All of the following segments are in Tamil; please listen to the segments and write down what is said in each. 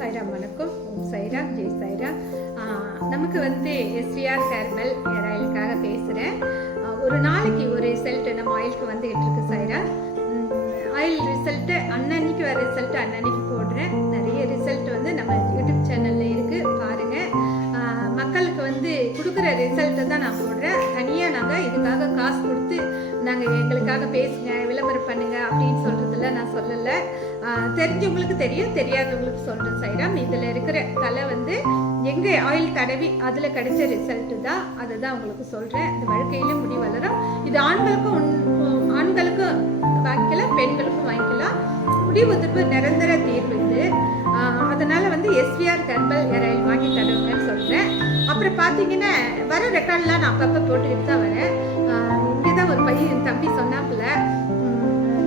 சாய்ராம் வணக்கம். ஓம் சாய்ராம், ஜெய் சாய்ராம். நமக்கு வந்து எஸ்விஆர் ஹேர்மல் ஹேர் ஆயிலுக்காக பேசுகிறேன். ஒரு நாளைக்கு ஒரு ரிசல்ட் நம்ம ஆயிலுக்கு வந்துகிட்டு இருக்கு சாய்ரா. ஆயில் ரிசல்ட்டு அன்னன்னைக்கு வர ரிசல்ட் அன்னன்னைக்கு போடுறேன். நிறைய ரிசல்ட் வந்து நம்ம யூடியூப் சேனலில் இருக்குது, பாருங்கள். மக்களுக்கு வந்து கொடுக்குற ரிசல்ட்டை தான் நான் போடுறேன். தனியாக நாங்கள் இதுக்காக காசு கொடுத்து நாங்கள் எங்களுக்காக பேசுங்க, விளம்பரம் பண்ணுங்க அப்படின்னு சொல்கிறதில்ல, நான் சொல்லலை. தெரிஞ்சவங்களுக்கு தெரியும், தெரியாதவங்களுக்கு சொல்கிறேன் சாய்ராம். இதில் இருக்கிற தலை வந்து எங்கள் ஆயில் தடவி அதில் கிடைச்ச ரிசல்ட்டு தான், அதை தான் உங்களுக்கு சொல்கிறேன். இந்த வாழ்க்கையிலும் முடி வளரும். இது ஆண்களுக்கும் வாங்கிக்கலாம், பெண்களுக்கும் வாங்கிக்கலாம். முடி உதிர்ப்பு நிரந்தர தீர்வு இது. அதனால் வந்து எஸ்விஆர் ஹெர்பல் ஹேர் ஆயில் வாங்கி தருவேன்னு சொல்கிறேன். அப்புறம் பார்த்தீங்கன்னா வர ரெக்கார்ட்லாம் நான் அப்பப்போ போட்டுக்கிட்டு தான் வரேன். இங்கே தான் ஒரு பையன் தம்பி சொன்னாப்புல,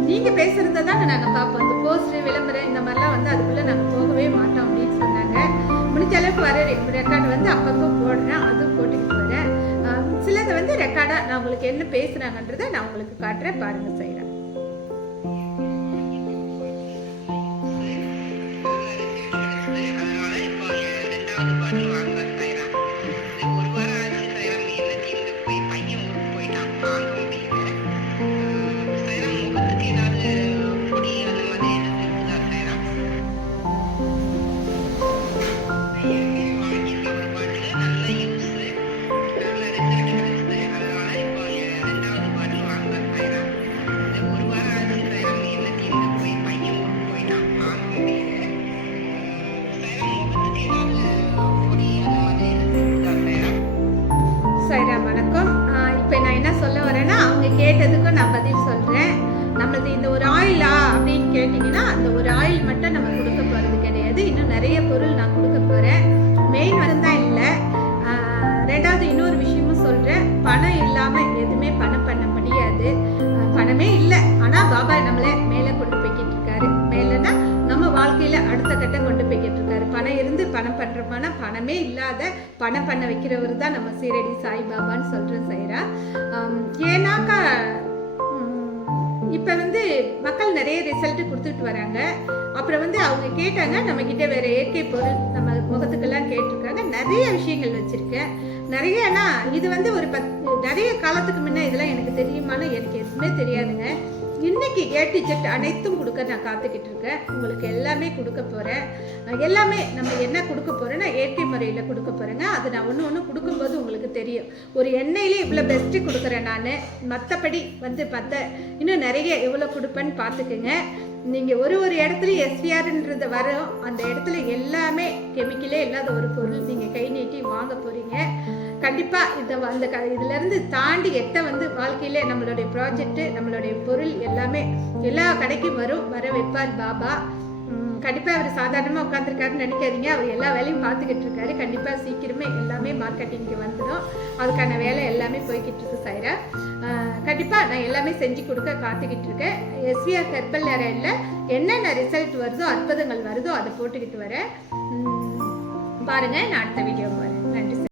நீங்கள் பேசுகிறத தானே நாங்கள் பார்ப்போம், இந்த போஸ்டர் விளம்பரம் இந்த மாதிரிலாம் வந்து அதுக்குள்ளே நாங்கள் போகவே மாட்டோம் அப்படின்னு சொன்னாங்க. முடிஞ்ச அளவுக்கு வர ரெக்கார்டு வந்து அப்பப்போ போடுறேன், அதுவும் போட்டுக்கிட்டு வரேன். சிலதை வந்து ரெக்கார்டாக நான் உங்களுக்கு என்ன பேசுகிறாங்கன்றதை நான் உங்களுக்கு காட்டுறேன், பாருங்கள் செய்கிறேன். சாய்ராம் வணக்கம். இப்போ நான் என்ன சொல்ல வரேன்னா, அவங்க கேட்டதுக்கும் நான் பதில் சொல்கிறேன். நம்மளது இந்த ஒரு ஆயிலா அப்படின்னு கேட்டிங்கன்னா, அந்த ஒரு ஆயில் மட்டும் நம்ம கொடுக்க போகிறது கிடையாது. இன்னும் நிறைய பொருள் நான் கொடுக்க போகிறேன். மெயின் வந்து தான் இல்லை. ரெண்டாவது இன்னொரு விஷயமும் சொல்கிறேன். பணம் இல்லாமல் எதுவுமே பணம் பண்ண முடியாது. பணமே இல்லை, ஆனால் பாபா நம்மளை மேலே கொண்டு போய்கிட்டு இருக்காரு. மேலேன்னா நம்ம வாழ்க்கையில் அடுத்த கட்டம் கொண்டு போய்கிட்டு இருக்காரு. பணம் இருந்து பணம் பண்ணுறோம்னா, பணமே இல்லாத பணம் பண்ண வைக்கிறவர் தான் நம்ம சீரடி சாய்பாபான்னு சொல்கிறேன் சாய்ரா. ஏன்னாக்கா இப்போ வந்து மக்கள் நிறைய ரிசல்ட்டு கொடுத்துட்டு வராங்க. அப்புறம் வந்து அவங்க கேட்டாங்க, நம்மக்கிட்ட வேறு இயற்கை பொருள் நம்ம முகத்துக்கெல்லாம் கேட்டிருக்காங்க. நிறைய விஷயங்கள் வச்சுருக்கேன். நிறையனா இது வந்து ஒரு நிறைய காலத்துக்கு முன்னே இதெல்லாம் எனக்கு தெரியுமான்னு எனக்கு எதுவுமே தெரியாதுங்க. இன்னைக்கு ஏடிஜெட் அனைத்தும் கொடுக்க நான் காத்துக்கிட்டு இருக்கேன். உங்களுக்கு எல்லாமே கொடுக்க போகிறேன். எல்லாமே நம்ம என்ன கொடுக்க போகிறேன்னா இயற்கை முறையில் கொடுக்க போகிறேங்க. அது நான் ஒன்று கொடுக்கும்போது உங்களுக்கு தெரியும். ஒரு எண்ணெயிலே இவ்வளோ பெஸ்ட்டு கொடுக்குறேன் நான். மற்றபடி வந்து இன்னும் நிறைய எவ்வளோ கொடுப்பேன்னு பார்த்துக்குங்க. நீங்கள் ஒரு இடத்துலையும் எஸ்விஆர்ன்றது வரும், அந்த இடத்துல எல்லாமே கெமிக்கலே இல்லாத ஒரு பொருள் நீங்கள் கை நீட்டி வாங்க போகிறீங்க. கண்டிப்பாக இதுலேருந்து தாண்டி எட்ட வந்து வாழ்க்கையில் நம்மளுடைய ப்ராஜெக்ட்டு, நம்மளுடைய பொருள் எல்லாமே எல்லா கடைக்கும் வர வைப்பார் பாபா. கண்டிப்பாக அவர் சாதாரணமாக உட்காந்துருக்காருன்னு நினைக்காதீங்க. அவர் எல்லா வேலையும் பார்த்துக்கிட்டு இருக்காரு. கண்டிப்பாக சீக்கிரமே எல்லாமே மார்க்கெட்டிங்க்கு வந்துடும். அதுக்கான வேலை எல்லாமே போய்கிட்டு இருக்கு சாய்ரா. கண்டிப்பாக நான் எல்லாமே செஞ்சு கொடுக்க காத்துக்கிட்டு இருக்கேன். எஸ்விஆர் ஹெர்பல் ஹேர் ஆயிலில் என்னென்ன ரிசல்ட் வருதோ, அற்புதங்கள் வருதோ அதை போட்டுக்கிட்டு வரேன். பாருங்கள், நான் அடுத்த வீடியோ வரேன். நன்றி.